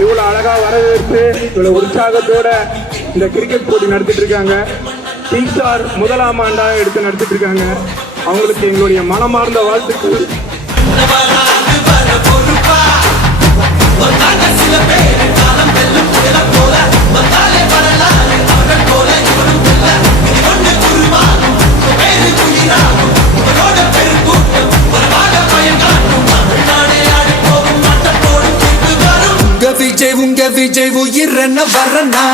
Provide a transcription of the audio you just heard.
இவ்வளவு அழகா வரவேற்று இவ்வளவு உற்சாகத்தோட இந்த கிரிக்கெட் போட்டி நடத்திட்டு இருக்காங்க. கிங்ஸ்டார் முதலாம் ஆண்டா எடுத்து நடத்திட்டு இருக்காங்க. அவங்களுக்கு எங்களுடைய மனமார்ந்த வாழ்த்துக்கள். உங்க விஜய் உயிரென்ன வரனா